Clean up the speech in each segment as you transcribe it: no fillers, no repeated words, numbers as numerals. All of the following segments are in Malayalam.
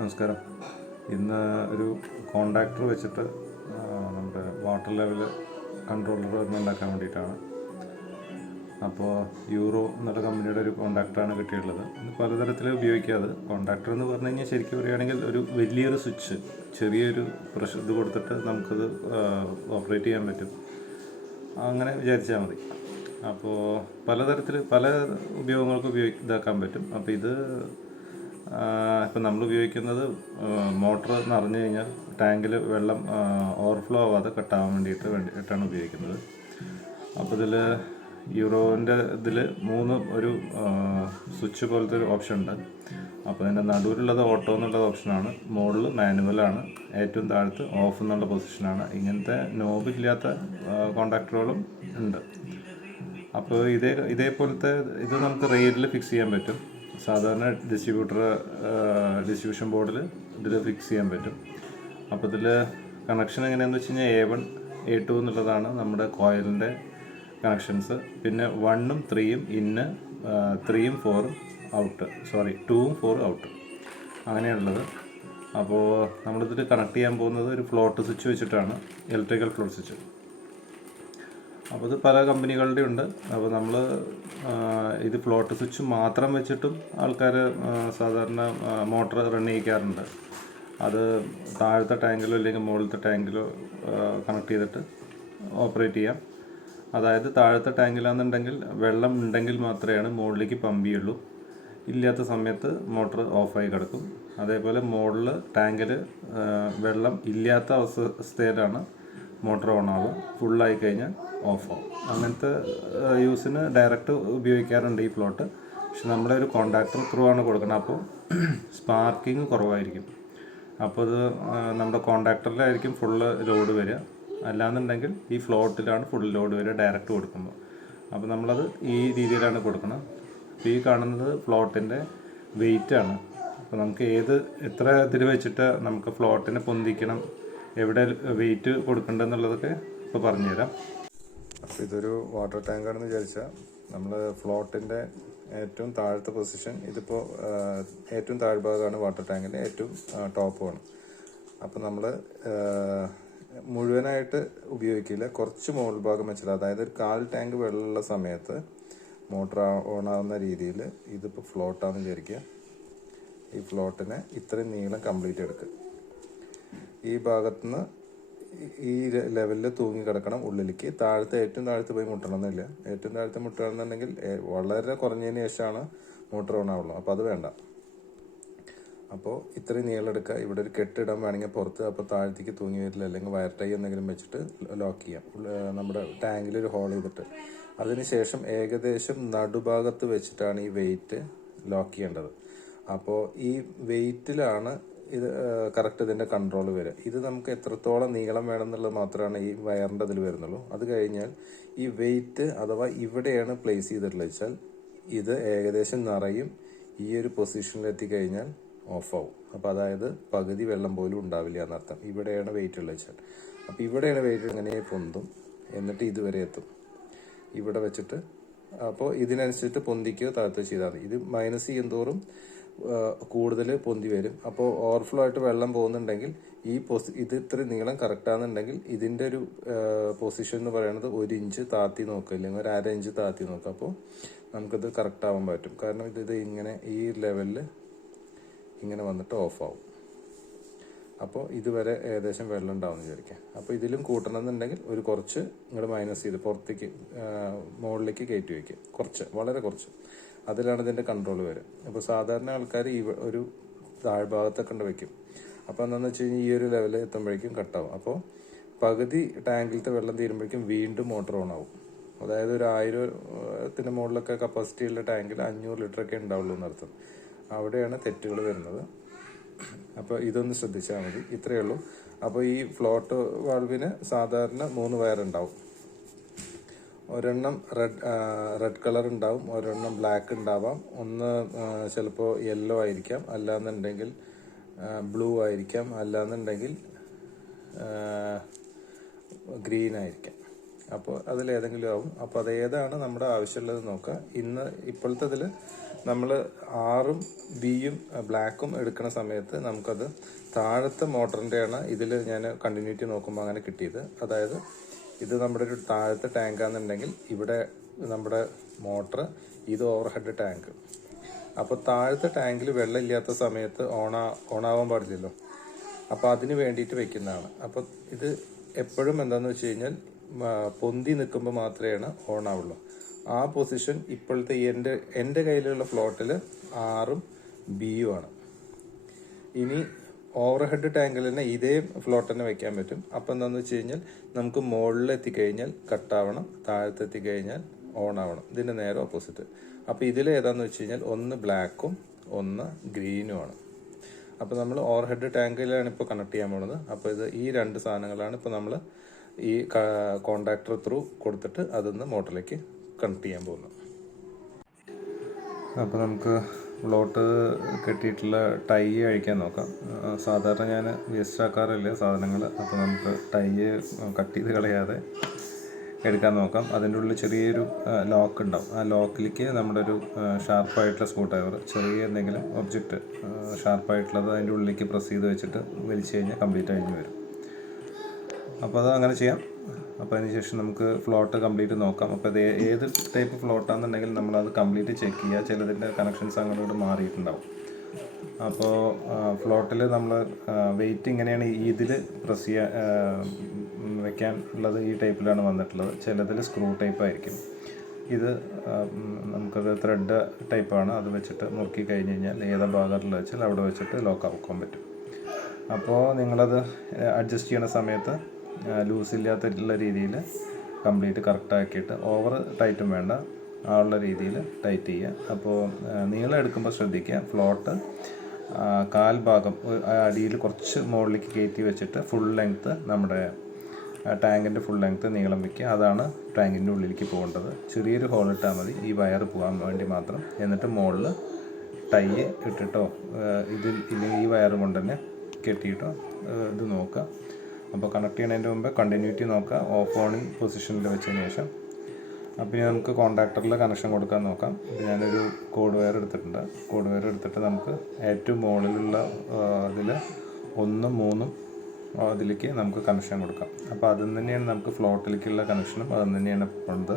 നമസ്കാരം. ഇന്ന് ഒരു കോണ്ടാക്ടർ വെച്ചിട്ട് നമ്മുടെ വാട്ടർ ലെവൽ കൺട്രോളർ ഉണ്ടാക്കാൻ വേണ്ടിയിട്ടാണ്. അപ്പോൾ യൂറോ എന്നുള്ള കമ്പനിയുടെ ഒരു കോണ്ടാക്ടറാണ് കിട്ടിയിട്ടുള്ളത്. ഇത് പലതരത്തിൽ ഉപയോഗിക്കാതെ കോണ്ടാക്ടർ എന്ന് പറഞ്ഞു കഴിഞ്ഞാൽ ശരിക്കും പറയുകയാണെങ്കിൽ ഒരു വലിയൊരു സ്വിച്ച്, ചെറിയൊരു പ്രഷർ ഇത് കൊടുത്തിട്ട് നമുക്കത് ഓപ്പറേറ്റ് ചെയ്യാൻ പറ്റും. അങ്ങനെ വിചാരിച്ചാൽ മതി. അപ്പോൾ പലതരത്തിൽ പല ഉപയോഗങ്ങൾക്ക് ഇതാക്കാൻ പറ്റും. അപ്പോൾ ഇത് ഇപ്പം നമ്മൾ ഉപയോഗിക്കുന്നത് മോട്ടർ നിറഞ്ഞു കഴിഞ്ഞാൽ ടാങ്കിൽ വെള്ളം ഓവർഫ്ലോ ആവാതെ കട്ടാവാൻ വേണ്ടിയിട്ടാണ് ഉപയോഗിക്കുന്നത്. അപ്പോൾ ഇതിൽ യൂറോൻ്റെ ഇതിൽ ഒരു സ്വിച്ച് പോലത്തെ ഒരു ഓപ്ഷൻ ഉണ്ട്. അപ്പോൾ അതിൻ്റെ നടുവിലുള്ളത് ഓട്ടോ എന്നുള്ള ഓപ്ഷനാണ്, മുകളിൽ മാനുവലാണ്, ഏറ്റവും താഴത്ത് ഓഫ് എന്നുള്ള പൊസിഷനാണ്. ഇങ്ങനത്തെ നോബില്ലാത്ത കോണ്ടാക്ടറുകളും ഉണ്ട്. അപ്പോൾ ഇതേപോലത്തെ ഇത് നമുക്ക് റെയിലിൽ ഫിക്സ് ചെയ്യാൻ പറ്റും. സാധാരണ ഡിസ്ട്രിബ്യൂഷൻ ബോർഡിൽ ഇതിൽ ഫിക്സ് ചെയ്യാൻ പറ്റും. അപ്പോൾ ഇതിൽ കണക്ഷൻ എങ്ങനെയാണെന്ന് വെച്ച് കഴിഞ്ഞാൽ A1 A2 എന്നുള്ളതാണ് നമ്മുടെ കോയിലിൻ്റെ കണക്ഷൻസ്. പിന്നെ 1ഉം 3ഉം ഇന്ന്, 3ഉം 4ഉം ഔട്ട്, 2ഉം 4ഉം ഔട്ട്, അങ്ങനെയുള്ളത്. അപ്പോൾ നമ്മളിതിൽ കണക്ട് ചെയ്യാൻ പോകുന്നത് ഒരു ഫ്ലോട്ട് സ്വിച്ച് വെച്ചിട്ടാണ്, ഇലക്ട്രിക്കൽ ഫ്ലോട്ട് സ്വിച്ച്. അപ്പോൾ ഇത് പല കമ്പനികളുടെ ഉണ്ട്. അപ്പോൾ നമ്മൾ ഇത് ഫ്ലോട്ട് സ്വിച്ച് മാത്രം വെച്ചിട്ടും ആൾക്കാർ സാധാരണ മോട്ടർ റൺ ചെയ്യിക്കാറുണ്ട്. അത് താഴത്തെ ടാങ്കിലോ അല്ലെങ്കിൽ മുകളിലത്തെ ടാങ്കിലോ കണക്ട് ചെയ്തിട്ട് ഓപ്പറേറ്റ് ചെയ്യാം. അതായത് താഴത്തെ ടാങ്കിലാണെന്നുണ്ടെങ്കിൽ വെള്ളം ഉണ്ടെങ്കിൽ മാത്രമേ മുകളിലേക്ക് പമ്പ് ചെയ്യുള്ളൂ. ഇല്ലാത്ത സമയത്ത് മോട്ടർ ഓഫായി കിടക്കും. അതേപോലെ മുകളിൽ ടാങ്കിൽ വെള്ളം ഇല്ലാത്ത അവസ്ഥയിലാണ് മോട്ടർ ഓൺ ആവും. ഫുള്ളായി കഴിഞ്ഞാൽ ഓഫാവും. അങ്ങനത്തെ യൂസിന് ഡയറക്റ്റ് ഉപയോഗിക്കാറുണ്ട് ഈ ഫ്ലോട്ട്. പക്ഷെ നമ്മളെ ഒരു കോണ്ടാക്ടർ ത്രൂ ആണ് കൊടുക്കുന്നത്. അപ്പോൾ സ്പാർക്കിങ് കുറവായിരിക്കും. അപ്പോൾ ഇത് നമ്മുടെ കോണ്ടാക്ടറിലായിരിക്കും ഫുള്ള് ലോഡ് വരിക. അല്ലാന്നുണ്ടെങ്കിൽ ഈ ഫ്ലോട്ടിലാണ് ഫുൾ ലോഡ് വരിക ഡയറക്റ്റ് കൊടുക്കുമ്പോൾ. അപ്പോൾ നമ്മളത് ഈ രീതിയിലാണ് കൊടുക്കുന്നത്. അപ്പോൾ ഈ കാണുന്നത് ഫ്ലോട്ടിൻ്റെ വെയിറ്റാണ്. അപ്പോൾ നമുക്ക് എത്ര ഇതിൽ വെച്ചിട്ട് നമുക്ക് ഫ്ലോട്ടിനെ പൊന്തിക്കണം, എവിടെ വെയിറ്റ് കൊടുക്കേണ്ടതെന്നുള്ളതൊക്കെ ഇപ്പോൾ പറഞ്ഞുതരാം. അപ്പോൾ ഇതൊരു വാട്ടർ ടാങ്കാണെന്ന് വിചാരിച്ചാൽ നമ്മൾ ഫ്ലോട്ടിൻ്റെ ഏറ്റവും താഴത്തെ പൊസിഷൻ, ഇതിപ്പോൾ ഏറ്റവും താഴ്ഭാഗമാണ് വാട്ടർ ടാങ്കിൻ്റെ, ഏറ്റവും ടോപ്പുമാണ്. അപ്പോൾ നമ്മൾ മുഴുവനായിട്ട് ഉപയോഗിക്കില്ല, കുറച്ച് മുകൾ ഭാഗം വെച്ചിട്ട്, അതായത് ഒരു 1/4 ടാങ്ക് വെള്ളമുള്ള സമയത്ത് മോട്ടർ ഓണാവുന്ന രീതിയിൽ ഇതിപ്പോൾ ഫ്ലോട്ടാണെന്ന് വിചാരിക്കുക. ഈ ഫ്ലോട്ടിനെ ഇത്രയും നീളം കംപ്ലീറ്റ് എടുക്കുക. ഈ ഭാഗത്തുനിന്ന് ഈ ലെവലിൽ തൂങ്ങി കിടക്കണം ഉള്ളിലേക്ക്. ഏറ്റവും താഴത്ത് പോയി മുട്ടണമെന്നില്ല. ഏറ്റവും താഴത്ത് മുട്ടുകയാണെന്നുണ്ടെങ്കിൽ വളരെ കുറഞ്ഞതിന് ശേഷമാണ് മോട്ടർ ഓൺ ആവുള്ളൂ. അപ്പോൾ അത് വേണ്ട. അപ്പോൾ ഇത്രയും നീളം എടുക്കുക. ഇവിടെ ഒരു കെട്ടിടാൻ വേണമെങ്കിൽ പുറത്ത്, അപ്പോൾ താഴത്തേക്ക് തൂങ്ങി വരില്ല. അല്ലെങ്കിൽ വയർ ടൈ എന്തെങ്കിലും വെച്ചിട്ട് ലോക്ക് ചെയ്യാം, നമ്മുടെ ടാങ്കിൽ ഒരു ഹോൾ ചെയ്തിട്ട്. അതിനുശേഷം ഏകദേശം നടുഭാഗത്ത് വെച്ചിട്ടാണ് ഈ വെയിറ്റ് ലോക്ക് ചെയ്യേണ്ടത്. അപ്പോൾ ഈ വെയിറ്റിലാണ് ഇത് കറക്റ്റ് ഇതിൻ്റെ കൺട്രോൾ വരിക. ഇത് നമുക്ക് എത്രത്തോളം നീളം വേണമെന്നുള്ളത് മാത്രമാണ് ഈ വയറിൻ്റെ അതിൽ വരുന്നുള്ളൂ. അത് കഴിഞ്ഞാൽ ഈ വെയിറ്റ് അഥവാ ഇവിടെയാണ് പ്ലേസ് ചെയ്തിട്ടുള്ളത് വെച്ചാൽ ഇത് ഏകദേശം നിറയും. ഈ ഒരു പൊസിഷനിലെത്തി കഴിഞ്ഞാൽ ഓഫാവും. അപ്പോൾ അതായത് പകുതി വെള്ളം പോലും ഉണ്ടാവില്ല എന്നർത്ഥം. ഇവിടെയാണ് വെയിറ്റ് ഉള്ളത് വെച്ചാൽ. അപ്പോൾ ഇവിടെയാണ് വെയിറ്റ് ഇങ്ങനെ പൊന്തും, എന്നിട്ട് ഇതുവരെ എത്തും ഇവിടെ വെച്ചിട്ട്. അപ്പോൾ ഇതിനനുസരിച്ച് പൊന്തിക്കുകയോ താഴ്ത്തുകയോ ചെയ്താൽ മതി. ഇത് മൈനസ് ചെയ്യുന്തോറും കൂടുതൽ പൊന്തി വരും. അപ്പോൾ ഓവർഫ്ലോ ആയിട്ട് വെള്ളം പോകുന്നുണ്ടെങ്കിൽ ഇത് ഇത്ര നീളം കറക്റ്റാണെന്നുണ്ടെങ്കിൽ ഇതിൻ്റെ ഒരു പൊസിഷൻ എന്ന് പറയുന്നത് 1 ഇഞ്ച് താത്തി നോക്കുക, അല്ലെങ്കിൽ ഒരു 1/2 ഇഞ്ച് താത്തി നോക്കുക. അപ്പോൾ നമുക്കിത് കറക്റ്റ് ആവാൻ പറ്റും. കാരണം ഇത് ഇങ്ങനെ ഈ ലെവലിൽ ഇങ്ങനെ വന്നിട്ട് ഓഫാവും. അപ്പോൾ ഇതുവരെ ഏകദേശം വെള്ളം ഉണ്ടാവുമെന്ന് വിചാരിക്കാം. അപ്പോൾ ഇതിലും കൂട്ടണമെന്നുണ്ടെങ്കിൽ കുറച്ച് ഇങ്ങോട്ട് മൈനസ് ചെയ്ത് പുറത്തേക്ക് മുകളിലേക്ക് കയറ്റി വയ്ക്കുക, വളരെ കുറച്ച്. അതിലാണ് ഇതിൻ്റെ കൺട്രോൾ വരിക. അപ്പോൾ സാധാരണ ആൾക്കാർ ഒരു താഴ്ഭാഗത്തൊക്കെ കൊണ്ട് വയ്ക്കും. അപ്പോൾ എന്താണെന്ന് വെച്ച് കഴിഞ്ഞാൽ ഈ ഒരു ലെവലിൽ എത്തുമ്പോഴേക്കും കട്ടാവും. അപ്പോൾ പകുതി ടാങ്കിലത്തെ വെള്ളം തീരുമ്പോഴേക്കും വീണ്ടും മോട്ടർ ഓൺ ആവും. അതായത് ഒരു 1000-ത്തിന് മുകളിലൊക്കെ കപ്പാസിറ്റിയുള്ള ടാങ്കിൽ 500 ലിറ്ററൊക്കെ ഉണ്ടാവുള്ളൂ എന്നർത്ഥം. അവിടെയാണ് തെറ്റുകൾ വരുന്നത്. അപ്പോൾ ഇതൊന്ന് ശ്രദ്ധിച്ചാൽ മതി. ഇത്രയേ ഉള്ളൂ. അപ്പോൾ ഈ ഫ്ലോട്ട് വാൾവിന് സാധാരണ 3 വയറുണ്ടാവും. ഒരെണ്ണം റെഡ് കളർ ഉണ്ടാവും, ഒരെണ്ണം ബ്ലാക്ക് ഉണ്ടാവാം, ഒന്ന് ചിലപ്പോൾ യെല്ലോ ആയിരിക്കാം, അല്ലാന്നുണ്ടെങ്കിൽ ബ്ലൂ ആയിരിക്കാം, അല്ലാന്നുണ്ടെങ്കിൽ ഗ്രീൻ ആയിരിക്കാം. അപ്പോൾ അതിലേതെങ്കിലും ആവും. അപ്പോൾ അതേതാണ് നമ്മുടെ ആവശ്യമുള്ളത് നോക്കുക. ഇപ്പോഴത്തെ ഇതിൽ നമ്മൾ ആറും ബിയും ബ്ലാക്കും എടുക്കുന്ന സമയത്ത് നമുക്കത് താഴത്തെ മോട്ടറിൻ്റെയാണ് ഇതിൽ ഞാൻ കണ്ടിന്യൂറ്റി നോക്കുമ്പോൾ അങ്ങനെ കിട്ടിയത്. അതായത് ഇത് നമ്മുടെ ഒരു താഴത്തെ ടാങ്കാണെന്നുണ്ടെങ്കിൽ ഇവിടെ നമ്മുടെ മോട്ടർ, ഇത് ഓവർഹെഡ് ടാങ്ക്. അപ്പോൾ താഴത്തെ ടാങ്കിൽ വെള്ളം ഇല്ലാത്ത സമയത്ത് ഓണാവാൻ പാടില്ലല്ലോ. അപ്പോൾ അതിന് വേണ്ടിയിട്ട് വെക്കുന്നതാണ്. അപ്പോൾ ഇത് എപ്പോഴും എന്താണെന്ന് വെച്ച് കഴിഞ്ഞാൽ പൊന്തി നിൽക്കുമ്പോൾ മാത്രമേ ഓൺ ആവുള്ളൂ. ആ പൊസിഷൻ ഇപ്പോഴത്തെ എൻ്റെ കയ്യിലുള്ള ഫ്ലോട്ടിൽ ആറും ബിയും ആണ്. ഇനി ഓവർഹെഡ് ടാങ്കിൽ തന്നെ ഇതേ ഫ്ലോട്ട് തന്നെ വെക്കാൻ പറ്റും. അപ്പോൾ എന്താണെന്ന് വെച്ച് കഴിഞ്ഞാൽ നമുക്ക് മുകളിൽ എത്തിക്കഴിഞ്ഞാൽ കട്ടാവണം, താഴത്ത് എത്തിക്കഴിഞ്ഞാൽ ഓൺ ആവണം. ഇതിൻ്റെ നേരെ ഓപ്പോസിറ്റ്. അപ്പോൾ ഇതിൽ ഏതാണെന്ന് വെച്ച് കഴിഞ്ഞാൽ ഒന്ന് ബ്ലാക്കും ഒന്ന് ഗ്രീനുമാണ്. അപ്പോൾ നമ്മൾ ഓവർഹെഡ് ടാങ്കിലാണ് ഇപ്പോൾ കണക്ട് ചെയ്യാൻ പോകുന്നത്. അപ്പോൾ ഇത് ഈ രണ്ട് സാധനങ്ങളാണ് ഇപ്പോൾ നമ്മൾ ഈ കോണ്ടാക്ടർ ത്രൂ കൊടുത്തിട്ട് അതൊന്ന് മോട്ടറിലേക്ക് കണക്ട് ചെയ്യാൻ പോകുന്നത്. അപ്പോൾ നമുക്ക് ഫ്ലോട്ട് കെട്ടിയിട്ടുള്ള ടൈ അഴിക്കാൻ നോക്കാം. സാധാരണ ഞാൻ വേസ്റ്റ് ആക്കാറില്ല സാധനങ്ങൾ. അപ്പോൾ നമുക്ക് ടൈ കട്ട് ചെയ്ത് കളയാതെ എടുക്കാൻ നോക്കാം. അതിൻ്റെ ഉള്ളിൽ ചെറിയൊരു ലോക്ക് ഉണ്ടാവും. ആ ലോക്കിലേക്ക് നമ്മുടെ ഒരു ഷാർപ്പായിട്ടുള്ള സ്ക്രൂ ഡ്രൈവർ, ചെറിയ എന്തെങ്കിലും ഒബ്ജക്റ്റ് ഷാർപ്പായിട്ടുള്ളത് അതിൻ്റെ ഉള്ളിലേക്ക് പ്രസ് ചെയ്ത് വെച്ചിട്ട് വലിച്ചു കഴിഞ്ഞാൽ കംപ്ലീറ്റ് അഴിഞ്ഞ് വരും. അപ്പോൾ അത് അങ്ങനെ ചെയ്യാം. അപ്പോൾ അതിന് ശേഷം നമുക്ക് ഫ്ലോട്ട് കംപ്ലീറ്റ് നോക്കാം. അപ്പോൾ അത് ഏത് ടൈപ്പ് ഫ്ലോട്ടാണെന്നുണ്ടെങ്കിൽ നമ്മളത് കംപ്ലീറ്റ് ചെക്ക് ചെയ്യുക. ചിലതിൻ്റെ കണക്ഷൻസ് അങ്ങോട്ട് മാറിയിട്ടുണ്ടാവും. അപ്പോൾ ഫ്ലോട്ടിൽ നമ്മൾ വെയിറ്റ് ഇങ്ങനെയാണ് ഇതിൽ പ്രസ് വെക്കാൻ ഉള്ളത്. ഈ ടൈപ്പിലാണ് വന്നിട്ടുള്ളത്. ചിലതിൽ സ്ക്രൂ ടൈപ്പ് ആയിരിക്കും. ഇത് നമുക്കത് ത്രെഡ് ടൈപ്പാണ്. അത് വെച്ചിട്ട് മുറുക്കി കഴിഞ്ഞ് കഴിഞ്ഞാൽ ഏതാ ഭാഗത്തിൽ വെച്ചാൽ അവിടെ വെച്ചിട്ട് ലോക്ക് ആക്കാൻ പറ്റും. അപ്പോൾ നിങ്ങളത് അഡ്ജസ്റ്റ് ചെയ്യുന്ന സമയത്ത് ലൂസില്ലാത്തുള്ള രീതിയിൽ കംപ്ലീറ്റ് കറക്റ്റാക്കിയിട്ട് ഓവർ ടൈറ്റും വേണ്ട, ആ ഉള്ള രീതിയിൽ ടൈറ്റ് ചെയ്യുക. അപ്പോൾ നീളം എടുക്കുമ്പോൾ ശ്രദ്ധിക്കുക. ഫ്ലോട്ട് കാൽ ഭാഗം അടിയിൽ കുറച്ച് മുകളിലേക്ക് കയറ്റി വെച്ചിട്ട് ഫുൾ ലെങ്ത്ത് നമ്മുടെ ടാങ്കിൻ്റെ ഫുൾ ലെങ്ത്ത് നീളം വയ്ക്കുക. അതാണ് ടാങ്കിൻ്റെ ഉള്ളിലേക്ക് പോകേണ്ടത്. ചെറിയൊരു ഹോൾ ഇട്ടാൽ മതി ഈ വയർ പോകാൻ വേണ്ടി മാത്രം. എന്നിട്ട് മുകളിൽ ടൈ ഇട്ടിട്ടോ ഇല്ലെങ്കിൽ ഈ വയർ കൊണ്ട് തന്നെ കെട്ടിയിട്ടോ ഇത് നോക്കുക. അപ്പോൾ കണക്ട് ചെയ്യുന്നതിൻ്റെ മുമ്പ് കണ്ടിന്യൂറ്റി നോക്കുക, ഓഫ് ഓണിങ് പൊസിഷനിൽ വെച്ചതിന് ശേഷം. അപ്പോൾ നമുക്ക് കോണ്ടാക്ടറിൽ കണക്ഷൻ കൊടുക്കാൻ നോക്കാം. ഇപ്പോൾ ഞാനൊരു കോഡ് വയർ എടുത്തിട്ടുണ്ട്. കോഡ് വയർ എടുത്തിട്ട് നമുക്ക് ഏറ്റവും മുകളിലുള്ള അതിൽ 1, 3 അതിലേക്ക് നമുക്ക് കണക്ഷൻ കൊടുക്കാം. അപ്പോൾ അതിൽ തന്നെയാണ് നമുക്ക് ഫ്ലോട്ടിലേക്കുള്ള കണക്ഷനും അതിൽ തന്നെയാണ് പോകുന്നത്.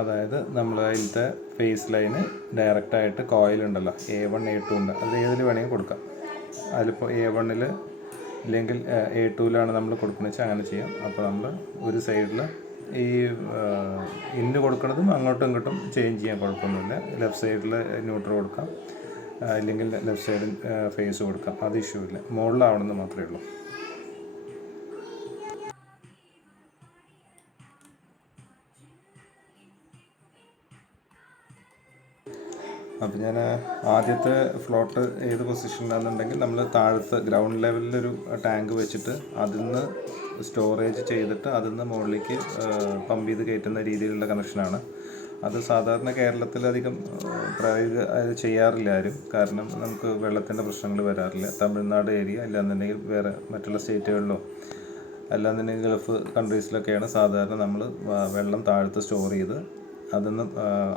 അതായത് നമ്മൾ അതിലത്തെ ഫേസ് ലൈന് ഡയറക്റ്റായിട്ട് കോയിലുണ്ടല്ലോ, A1 A2 ഉണ്ട്. അത് ഏതിൽ വേണമെങ്കിൽ കൊടുക്കാം. അതിലിപ്പോൾ A1 ഇല്ലെങ്കിൽ A2 നമ്മൾ കൊടുക്കുന്നത് വെച്ചാൽ അങ്ങനെ ചെയ്യാം. അപ്പോൾ നമ്മൾ ഒരു സൈഡിൽ ഈ ഇന്ന് കൊടുക്കുന്നതും അങ്ങോട്ടും ഇങ്ങോട്ടും ചേഞ്ച് ചെയ്യാൻ കുഴപ്പമൊന്നുമില്ല. ലെഫ്റ്റ് സൈഡിൽ ന്യൂട്രൽ കൊടുക്കാം, ഇല്ലെങ്കിൽ ലെഫ്റ്റ് സൈഡിൽ ഫേസ് കൊടുക്കാം. അത് ഇഷ്യൂ ഇല്ല. മുകളിലാവണമെന്ന് മാത്രമേ ഉള്ളൂ. അപ്പോൾ ഞാൻ ആദ്യത്തെ ഫ്ലോട്ട് ഏത് പൊസിഷനിലാണെന്നുണ്ടെങ്കിൽ നമ്മൾ താഴത്തെ ഗ്രൗണ്ട് ലെവലിലൊരു ടാങ്ക് വെച്ചിട്ട് അതിൽ നിന്ന് സ്റ്റോറേജ് ചെയ്തിട്ട് അതിൽ നിന്ന് മുകളിലേക്ക് പമ്പ് ചെയ്ത് കയറ്റുന്ന രീതിയിലുള്ള കണക്ഷനാണ്. അത് സാധാരണ കേരളത്തിലധികം ചെയ്യാറില്ല ആരും. കാരണം നമുക്ക് വെള്ളത്തിൻ്റെ പ്രശ്നങ്ങൾ വരാറില്ല. തമിഴ്നാട് ഏരിയ അല്ലാന്നുണ്ടെങ്കിൽ വേറെ മറ്റുള്ള സ്റ്റേറ്റുകളിലോ അല്ലാന്നുണ്ടെങ്കിൽ ഗൾഫ് കൺട്രീസിലൊക്കെയാണ് സാധാരണ നമ്മൾ വെള്ളം താഴത്ത് സ്റ്റോർ ചെയ്ത് അതൊന്ന്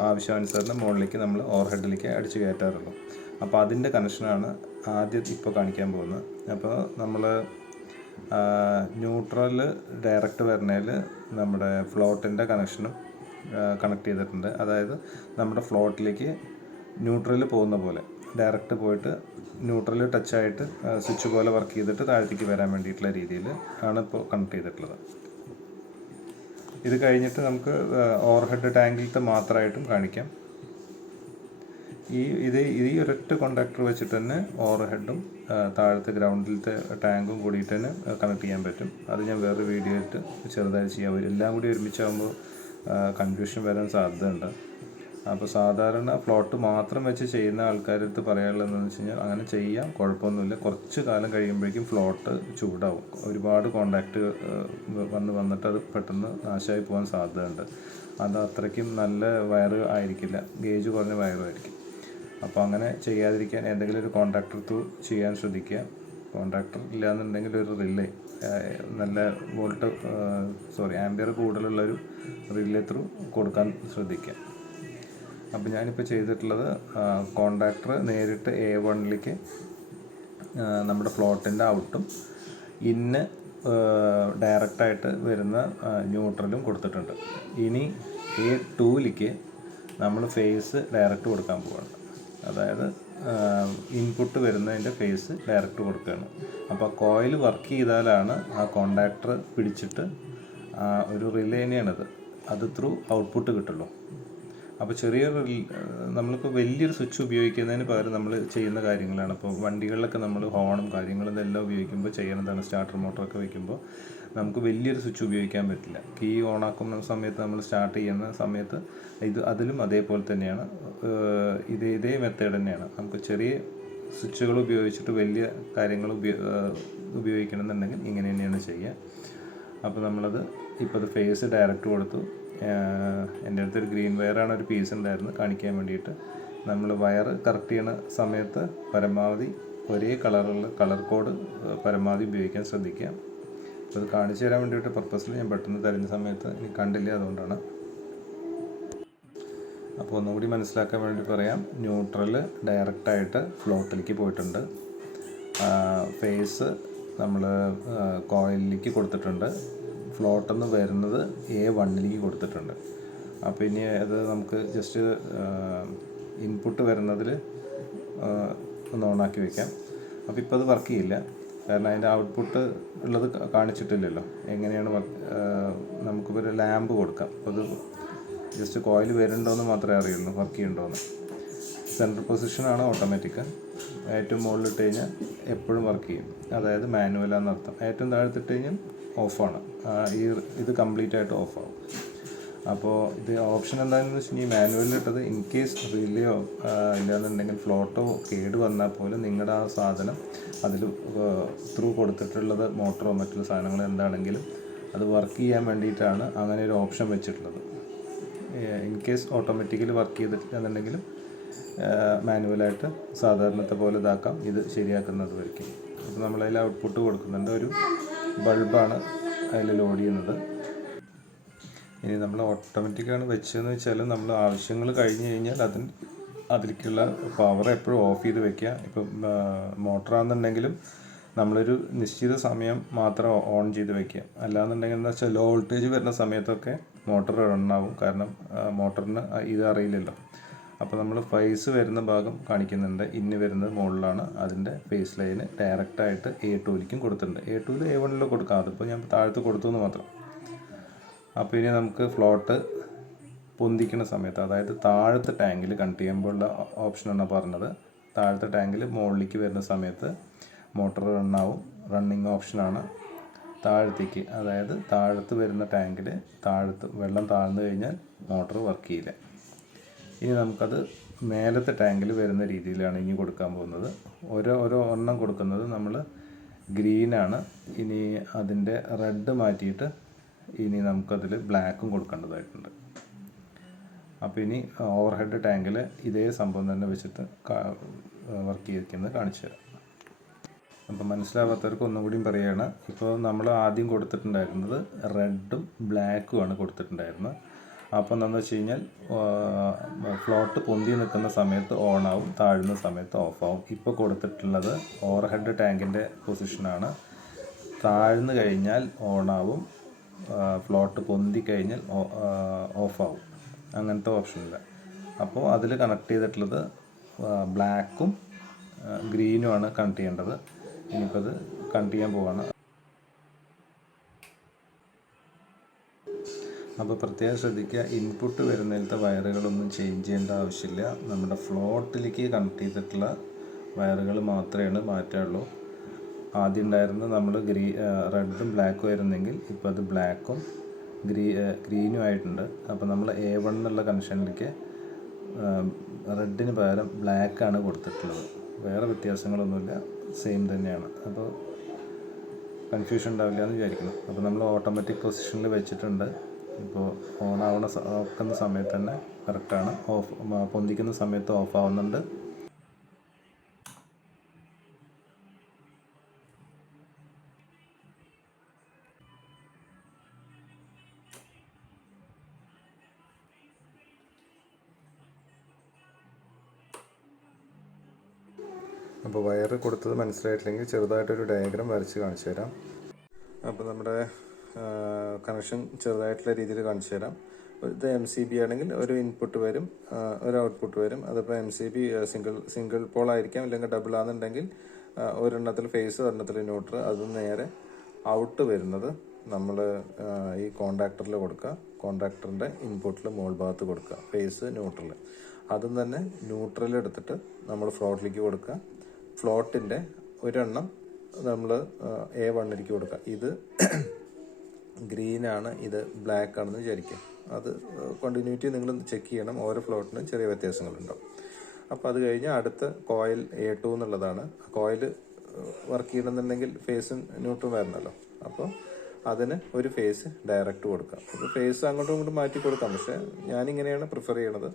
ആവശ്യാനുസരണം മുകളിലേക്ക് നമ്മൾ ഓവർഹെഡിലേക്ക് അടിച്ച് കയറ്റാറുള്ളൂ. അപ്പോൾ അതിൻ്റെ കണക്ഷനാണ് ആദ്യം ഇപ്പോൾ കാണിക്കാൻ പോകുന്നത്. അപ്പോൾ നമ്മൾ ന്യൂട്രൽ ഡയറക്റ്റ് വരുന്നതിൽ നമ്മുടെ ഫ്ലോട്ടിൻ്റെ കണക്ഷനും കണക്ട് ചെയ്തിട്ടുണ്ട്. അതായത് നമ്മുടെ ഫ്ലോട്ടിലേക്ക് ന്യൂട്രൽ പോകുന്ന പോലെ ഡയറക്റ്റ് പോയിട്ട് ന്യൂട്രൽ ടച്ചായിട്ട് സ്വിച്ച് പോലെ വർക്ക് ചെയ്തിട്ട് താഴത്തേക്ക് വരാൻ വേണ്ടിയിട്ടുള്ള രീതിയിൽ ആണ് ഇപ്പോൾ കണക്ട് ചെയ്തിട്ടുള്ളത്. ഇത് കഴിഞ്ഞിട്ട് നമുക്ക് ഓവർഹെഡ് ടാങ്കിലത്തെ മാത്രമായിട്ടും കാണിക്കാം. ഈ ഒരൊറ്റ കോണ്ടാക്ടർ വെച്ചിട്ട് തന്നെ ഓവർഹെഡും താഴത്തെ ഗ്രൗണ്ടിലത്തെ ടാങ്കും കൂടിയിട്ട് തന്നെ കണക്ട് ചെയ്യാൻ പറ്റും. അത് ഞാൻ വേറെ വീഡിയോ ആയിട്ട് ചെറുതായി ചെയ്യാൻ പറ്റും. എല്ലാം കൂടി ഒരുമിച്ചാകുമ്പോൾ കൺഫ്യൂഷൻ വരാൻ സാധ്യതയുണ്ട്. അപ്പോൾ സാധാരണ ഫ്ലോട്ട് മാത്രം വെച്ച് ചെയ്യുന്ന ആൾക്കാരുടെ അടുത്ത് പറയാനുള്ളതെന്ന് വെച്ച് കഴിഞ്ഞാൽ അങ്ങനെ ചെയ്യാം, കുഴപ്പമൊന്നുമില്ല. കുറച്ച് കാലം കഴിയുമ്പോഴേക്കും ഫ്ലോട്ട് ചൂടാവും. ഒരുപാട് കോണ്ടാക്റ്റ് വന്നിട്ട് അത് പെട്ടെന്ന് നാശമായി പോകാൻ സാധ്യതയുണ്ട്. അത് അത്രയ്ക്കും നല്ല വയർ ആയിരിക്കില്ല, ഗേജ് കുറഞ്ഞ വയറുമായിരിക്കും. അപ്പോൾ അങ്ങനെ ചെയ്യാതിരിക്കാൻ എന്തെങ്കിലും ഒരു കോണ്ടാക്ടർ ത്രൂ ചെയ്യാൻ ശ്രദ്ധിക്കുക. കോണ്ടാക്ടർ ഇല്ലയെന്നുണ്ടെങ്കിൽ ഒരു റിലേ, നല്ല ആംബിയർ കൂടുതലുള്ളൊരു റിലേ ത്രൂ കൊടുക്കാൻ ശ്രദ്ധിക്കുക. അപ്പോൾ ഞാനിപ്പോൾ ചെയ്തിട്ടുള്ളത് കോണ്ടാക്ടർ നേരിട്ട് A1ലേക്ക് നമ്മുടെ ഫ്ലോട്ടിൻ്റെ ഔട്ടും ഇന്ന് ഡയറക്റ്റായിട്ട് വരുന്ന ന്യൂട്രലും കൊടുത്തിട്ടുണ്ട്. ഇനി A2ലേക്ക് നമ്മൾ ഫേസ് ഡയറക്റ്റ് കൊടുക്കാൻ പോവുകയാണ്. അതായത് ഇൻപുട്ട് വരുന്നതിൻ്റെ ഫേസ് ഡയറക്റ്റ് കൊടുക്കുകയാണ്. അപ്പോൾ കോയിൽ വർക്ക് ചെയ്താലാണ് ആ കോണ്ടാക്ടർ പിടിച്ചിട്ട് ഒരു റിലേനെയാണത്, അത് ത്രൂ ഔട്ട്പുട്ട് കിട്ടുള്ളൂ. അപ്പോൾ നമ്മളിപ്പോൾ വലിയൊരു സ്വിച്ച് ഉപയോഗിക്കുന്നതിന് പകരം നമ്മൾ ചെയ്യുന്ന കാര്യങ്ങളാണ്. ഇപ്പോൾ വണ്ടികളിലൊക്കെ നമ്മൾ ഹോണും കാര്യങ്ങളും ഇതെല്ലാം ഉപയോഗിക്കുമ്പോൾ ചെയ്യുന്നതാണ്. സ്റ്റാർട്ടർ മോട്ടറൊക്കെ വയ്ക്കുമ്പോൾ നമുക്ക് വലിയൊരു സ്വിച്ച് ഉപയോഗിക്കാൻ പറ്റില്ല. കീ ഓണാക്കുന്ന സമയത്ത് നമ്മൾ സ്റ്റാർട്ട് ചെയ്യുന്ന സമയത്ത് അതിലും അതേപോലെ തന്നെയാണ്. ഇതേ മെത്തേഡ് തന്നെയാണ്. നമുക്ക് ചെറിയ സ്വിച്ചുകൾ ഉപയോഗിച്ചിട്ട് വലിയ കാര്യങ്ങൾ ഉപയോഗിക്കണമെന്നുണ്ടെങ്കിൽ ഇങ്ങനെ തന്നെയാണ് ചെയ്യുക. അപ്പോൾ നമ്മളത് ഇപ്പോൾ അത് ഫേസ് ഡയറക്റ്റ് കൊടുത്തു. എൻ്റെ അടുത്തൊരു ഗ്രീൻ വയറാണ് ഒരു പീസ് ഉണ്ടായിരുന്നു കാണിക്കാൻ വേണ്ടിയിട്ട്. നമ്മൾ വയർ കറക്റ്റ് ചെയ്യുന്ന സമയത്ത് പരമാവധി ഒരേ കളർ കോഡ് പരമാവധി ഉപയോഗിക്കാൻ ശ്രദ്ധിക്കുക. അപ്പോൾ അത് കാണിച്ചു തരാൻ വേണ്ടിയിട്ട് പർപ്പസിൽ ഞാൻ പെട്ടെന്ന് തരുന്ന സമയത്ത് എനിക്ക് കണ്ടില്ല, അതുകൊണ്ടാണ്. അപ്പോൾ ഒന്നുകൂടി മനസ്സിലാക്കാൻ വേണ്ടി പറയാം. ന്യൂട്രൽ ഡയറക്റ്റായിട്ട് ഫ്ലോട്ടിലേക്ക് പോയിട്ടുണ്ട്. ഫേസ് നമ്മൾ കോയിലിലേക്ക് കൊടുത്തിട്ടുണ്ട്. ഫ്ലോട്ടിൽ നിന്ന് വരുന്നത് A1ലേക്ക് കൊടുത്തിട്ടുണ്ട്. അപ്പോൾ ഇനി അത് നമുക്ക് ജസ്റ്റ് ഇൻപുട്ട് വരുന്നതിൽ ഒന്ന് ഓണാക്കി വയ്ക്കാം. അപ്പോൾ ഇപ്പോൾ അത് വർക്ക് ചെയ്യില്ല, കാരണം അതിൻ്റെ ഔട്ട്പുട്ട് ഉള്ളത് കാണിച്ചിട്ടില്ലല്ലോ. എങ്ങനെയാണ് നമുക്കിപ്പോൾ ഒരു ലാമ്പ് കൊടുക്കാം. അപ്പോൾ അത് ജസ്റ്റ് കോയിൽ വരുന്നുണ്ടോയെന്ന് മാത്രമേ അറിയുള്ളൂ, വർക്ക് ചെയ്യുന്നുണ്ടോയെന്ന്. സെൻട്രൽ പൊസിഷനാണ് ഓട്ടോമാറ്റിക്. ഏറ്റവും മുകളിലിട്ട് കഴിഞ്ഞാൽ എപ്പോഴും വർക്ക് ചെയ്യും, അതായത് മാനുവലാന്നർത്ഥം. ഏറ്റവും താഴത്തിട്ട് കഴിഞ്ഞാൽ ഓഫാണ്, ഇത് കംപ്ലീറ്റ് ആയിട്ട് ഓഫാവും. അപ്പോൾ ഇത് ഓപ്ഷൻ എന്താണെന്ന് വെച്ച് കഴിഞ്ഞാൽ മാനുവലിലിട്ടത് ഇൻ കേസ് റിലേയോ ഇല്ലാന്നുണ്ടെങ്കിൽ ഫ്ലോട്ടോ കേട് വന്നാൽ പോലും നിങ്ങളുടെ ആ സാധനം അതിൽ ത്രൂ കൊടുത്തിട്ടുള്ളത് മോട്ടറോ മറ്റുള്ള സാധനങ്ങൾ എന്താണെങ്കിലും അത് വർക്ക് ചെയ്യാൻ വേണ്ടിയിട്ടാണ് അങ്ങനെ ഒരു ഓപ്ഷൻ വെച്ചിട്ടുള്ളത്. ഇൻ കേസ് ഓട്ടോമാറ്റിക്കലി വർക്ക് ചെയ്തിട്ടില്ലെന്നുണ്ടെങ്കിലും മാനുവലായിട്ട് സാധാരണത്തെ പോലെ ഇതാക്കാം, ഇത് ശരിയാക്കുന്നത് വരയ്ക്കും. അപ്പോൾ നമ്മളതിൽ ഔട്ട്പുട്ട് കൊടുക്കുന്നുണ്ട്. ഒരു ബൾബാണ് അതിൽ ലോഡ് ചെയ്യുന്നത്. ഇനി നമ്മൾ ഓട്ടോമാറ്റിക്കാണ് വെച്ചതെന്ന് വെച്ചാൽ നമ്മൾ ആവശ്യങ്ങൾ കഴിഞ്ഞ് കഴിഞ്ഞാൽ അതിലേക്കുള്ള പവർ എപ്പോഴും ഓഫ് ചെയ്ത് വെക്കുക. ഇപ്പം മോട്ടറാണെന്നുണ്ടെങ്കിലും നമ്മളൊരു നിശ്ചിത സമയം മാത്രം ഓൺ ചെയ്ത് വെക്കുക. അല്ലാന്നുണ്ടെങ്കിൽ എന്താ വെച്ചാൽ ലോ വോൾട്ടേജ് വരുന്ന സമയത്തൊക്കെ മോട്ടർ റണ്ണാവും, കാരണം മോട്ടറിന് ഇത് അറിയില്ലല്ലോ. അപ്പോൾ നമ്മൾ ഫേസ് വരുന്ന ഭാഗം കാണിക്കുന്നുണ്ട്. ഇന്ന് വരുന്നത് മുകളിലാണ്. അതിൻ്റെ ഫേസ് ലൈന് ഡയറക്റ്റായിട്ട് A2ലേക്കും കൊടുത്തിട്ടുണ്ട്. A2ൽ A1ൽ കൊടുക്കാം, അതിപ്പോൾ ഞാൻ താഴത്ത് കൊടുത്തു എന്ന് മാത്രം. അപ്പോൾ ഇനി നമുക്ക് ഫ്ലോട്ട് പൊന്തിക്കുന്ന സമയത്ത്, അതായത് താഴത്തെ ടാങ്കിൽ കണക്ട് ചെയ്യുമ്പോഴുള്ള ഓപ്ഷനാണ് പറഞ്ഞത്. താഴത്തെ ടാങ്കിൽ മുകളിലേക്ക് വരുന്ന സമയത്ത് മോട്ടർ റണ്ണാവും, റണ്ണിങ് ഓപ്ഷനാണ്. താഴത്തേക്ക്, അതായത് താഴത്ത് വരുന്ന ടാങ്കിൽ വെള്ളം താഴ്ന്നു കഴിഞ്ഞാൽ മോട്ടർ വർക്ക് ചെയ്യില്ല. ഇനി നമുക്കത് മേലത്തെ ടാങ്കിൽ വരുന്ന രീതിയിലാണ് ഇനി കൊടുക്കാൻ പോകുന്നത്. ഓരോ എണ്ണം കൊടുക്കുന്നത് നമ്മൾ ഗ്രീനാണ്. ഇനി അതിൻ്റെ റെഡ് മാറ്റിയിട്ട് ഇനി നമുക്കതിൽ ബ്ലാക്കും കൊടുക്കേണ്ടതായിട്ടുണ്ട്. അപ്പോൾ ഇനി ഓവർ ഹെഡ് ടാങ്കിൽ ഇതേ സംഭവം തന്നെ വെച്ചിട്ട് വർക്ക് ചെയ്തിരിക്കുന്നത് കാണിച്ചു തരാം. അപ്പോൾ മനസ്സിലാവാത്തവർക്ക് ഒന്നും കൂടിയും പറയുകയാണ്. ഇപ്പോൾ നമ്മൾ ആദ്യം കൊടുത്തിട്ടുണ്ടായിരുന്നത് റെഡും ബ്ലാക്കുമാണ് കൊടുത്തിട്ടുണ്ടായിരുന്നത്. അപ്പോൾ എന്താണെന്ന് വെച്ച് കഴിഞ്ഞാൽ ഫ്ലോട്ട് പൊന്തി നിൽക്കുന്ന സമയത്ത് ഓണാവും, താഴുന്ന സമയത്ത് ഓഫാവും. ഇപ്പോൾ കൊടുത്തിട്ടുള്ളത് ഓവർ ഹെഡ് ടാങ്കിൻ്റെ പൊസിഷനാണ്. താഴ്ന്നു കഴിഞ്ഞാൽ ഓണാവും, ഫ്ലോട്ട് പൊന്തി കഴിഞ്ഞാൽ ഓഫാവും, അങ്ങനത്തെ ഓപ്ഷനില്ല. അപ്പോൾ അതിൽ കണക്ട് ചെയ്തിട്ടുള്ളത് ബ്ലാക്കും ഗ്രീനുമാണ് കണക്ട് ചെയ്യേണ്ടത്. ഇനിയിപ്പോൾ അത് കണക്ട് ചെയ്യാൻ പോവാണ്. അപ്പോൾ പ്രത്യേകം ശ്രദ്ധിക്കുക, ഇൻപുട്ട് വരുന്നതിലത്തെ വയറുകളൊന്നും ചേഞ്ച് ചെയ്യേണ്ട ആവശ്യമില്ല. നമ്മുടെ ഫ്ലോട്ടിലേക്ക് കണക്ട് ചെയ്തിട്ടുള്ള വയറുകൾ മാത്രമേ മാറ്റുള്ളൂ. ആദ്യം ഉണ്ടായിരുന്നത് നമ്മൾ റെഡും ബ്ലാക്കും ആയിരുന്നെങ്കിൽ ഇപ്പോൾ അത് ബ്ലാക്കും ഗ്രീനും ആയിട്ടുണ്ട്. അപ്പോൾ നമ്മൾ A1 എന്നുള്ള കണക്ഷനിലേക്ക് റെഡിന് പകരം ബ്ലാക്കാണ് കൊടുത്തിട്ടുള്ളത്. വേറെ വ്യത്യാസങ്ങളൊന്നുമില്ല, സെയിം തന്നെയാണ്. അപ്പോൾ കൺഫ്യൂഷൻ ഉണ്ടാവില്ല എന്ന് വിചാരിക്കണം. അപ്പോൾ നമ്മൾ ഓട്ടോമാറ്റിക് പൊസിഷനിൽ വെച്ചിട്ടുണ്ട്. ഇപ്പോൾ ഓണാവുന്ന സമയത്ത് തന്നെ കറക്റ്റാണ്. പൊന്തിക്കുന്ന സമയത്ത് ഓഫ് ആവുന്നുണ്ട്. അപ്പോൾ വയറ് കൊടുത്തത് മനസ്സിലായിട്ടില്ലെങ്കിൽ ചെറുതായിട്ടൊരു ഡയഗ്രാം വരച്ച് കാണിച്ചു തരാം. അപ്പോൾ നമ്മുടെ കണക്ഷൻ ചെറുതായിട്ടുള്ള രീതിയിൽ കാണിച്ചു തരാം. ഇത് MCB ആണെങ്കിൽ ഒരു ഇൻപുട്ട് വരും, ഒരു ഔട്ട്പുട്ട് വരും. അതിപ്പോൾ MCB സിംഗിൾ പോൾ ആയിരിക്കാം, അല്ലെങ്കിൽ ഡബിൾ ആണെന്നുണ്ടെങ്കിൽ ഒരെണ്ണത്തിൽ ഫേസ്, ഒരെണ്ണത്തിൽ ന്യൂട്രൽ. അത് നേരെ ഔട്ട് വരുന്നത് നമ്മൾ ഈ കോണ്ടാക്ടറിൽ കൊടുക്കുക. കോണ്ടാക്ടറിൻ്റെ ഇൻപുട്ടിൽ മുകൾ ഭാഗത്ത് കൊടുക്കുക, ഫേസ് ന്യൂട്രൽ. അതും തന്നെ ന്യൂട്രൽ എടുത്തിട്ട് നമ്മൾ ഫ്ലോട്ടിലേക്ക് കൊടുക്കുക. ഫ്ലോട്ടിൻ്റെ ഒരെണ്ണം നമ്മൾ A1ലേക്ക് കൊടുക്കുക. ഇത് ഗ്രീനാണ്, ഇത് ബ്ലാക്ക് ആണെന്ന് വിചാരിക്കുക. അത് കണ്ടിന്യൂറ്റി നിങ്ങൾ ചെക്ക് ചെയ്യണം, ഓരോ ഫ്ലോട്ടിനും ചെറിയ വ്യത്യാസങ്ങളുണ്ടാവും. അപ്പോൾ അത് കഴിഞ്ഞ് അടുത്ത കോയിൽ A2 എന്നുള്ളതാണ്. കോയിൽ വർക്ക് ചെയ്യണമെന്നുണ്ടെങ്കിൽ ഫേസും ന്യൂട്രലും വരണമല്ലോ. അപ്പോൾ അതിന് ഒരു ഫേസ് ഡയറക്റ്റ് കൊടുക്കാം. അപ്പോൾ ഫേസ് അങ്ങോട്ടും ഇങ്ങോട്ടും മാറ്റി കൊടുക്കാം, പക്ഷേ ഞാനിങ്ങനെയാണ് പ്രിഫർ ചെയ്യണത്.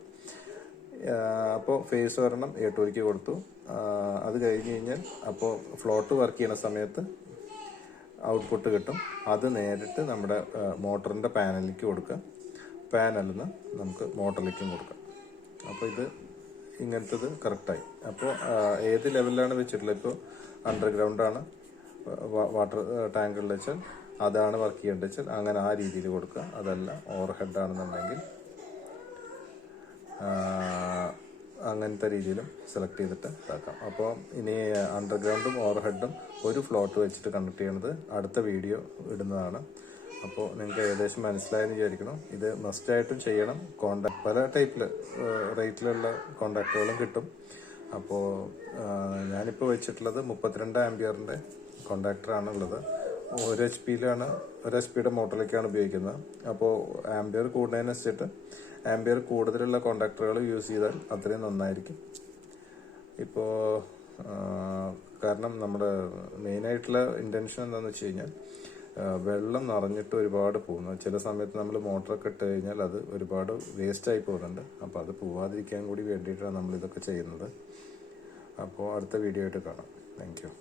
അപ്പോൾ ഫേസ് ഒരെണ്ണം A2ലേക്ക് കൊടുത്തു. അത് കഴിഞ്ഞ് കഴിഞ്ഞാൽ അപ്പോൾ ഫ്ലോട്ട് വർക്ക് ചെയ്യുന്ന സമയത്ത് ഔട്ട്പുട്ട് കിട്ടും. അത് നേരിട്ട് നമ്മുടെ മോട്ടറിൻ്റെ പാനലിലേക്ക് കൊടുക്കുക. പാനലിൽ നിന്ന് നമുക്ക് മോട്ടറിലേക്കും കൊടുക്കാം. അപ്പോൾ ഇത് ഇങ്ങനത്തത് കറക്റ്റായി. അപ്പോൾ ഏത് ലെവലിലാണ് വെച്ചിട്ടുള്ളത്, ഇപ്പോൾ അണ്ടർഗ്രൗണ്ടാണ് വാട്ടർ ടാങ്കുകളിൽ വെച്ചാൽ അതാണ് വർക്ക് ചെയ്യേണ്ടത് വെച്ചാൽ അങ്ങനെ ആ രീതിയിൽ കൊടുക്കുക. അതല്ല ഓവർ ഹെഡ് ആണെന്നുണ്ടെങ്കിൽ അങ്ങനത്തെ രീതിയിലും സെലക്ട് ചെയ്തിട്ട് ഇതാക്കാം. അപ്പോൾ ഇനി അണ്ടർഗ്രൗണ്ടും ഓവർ ഹെഡും ഒരു ഫ്ലോട്ട് വെച്ചിട്ട് കണക്ട് ചെയ്യണത് അടുത്ത വീഡിയോ ഇടുന്നതാണ്. അപ്പോൾ നിങ്ങൾക്ക് ഏകദേശം മനസ്സിലായെന്ന് വിചാരിക്കണം. ഇത് മസ്റ്റായിട്ടും ചെയ്യണം. കോണ്ടാക്ട് പല ടൈപ്പിൽ റേറ്റിലുള്ള കോണ്ടാക്റ്റുകളും കിട്ടും. അപ്പോൾ ഞാനിപ്പോൾ വെച്ചിട്ടുള്ളത് 32 ആംപിയറിൻ്റെ കോണ്ടാക്ടറാണ് ഉള്ളത്. 1 HP മോട്ടറിലേക്കാണ് ഉപയോഗിക്കുന്നത്. അപ്പോൾ ആംപിയർ കൂടുന്നതിനനുസരിച്ചിട്ട് ആംപിയർ കൂടുതലുള്ള കോണ്ടാക്ടറുകൾ യൂസ് ചെയ്താൽ അത്രയും നന്നായിരിക്കും. ഇപ്പോൾ കാരണം നമ്മുടെ മെയിനായിട്ടുള്ള ഇൻറ്റൻഷൻ എന്താണെന്ന് വെച്ച് കഴിഞ്ഞാൽ വെള്ളം നിറഞ്ഞിട്ട് ഒരുപാട് പോകുന്നു. ചില സമയത്ത് നമ്മൾ മോട്ടറൊക്കെ ഇട്ട് കഴിഞ്ഞാൽ അത് ഒരുപാട് വേസ്റ്റായി പോകുന്നുണ്ട്. അപ്പോൾ അത് പോവാതിരിക്കാൻ കൂടി വേണ്ടിയിട്ടാണ് നമ്മളിതൊക്കെ ചെയ്യുന്നത്. അപ്പോൾ അടുത്ത വീഡിയോ ആയിട്ട് കാണാം. Thank you.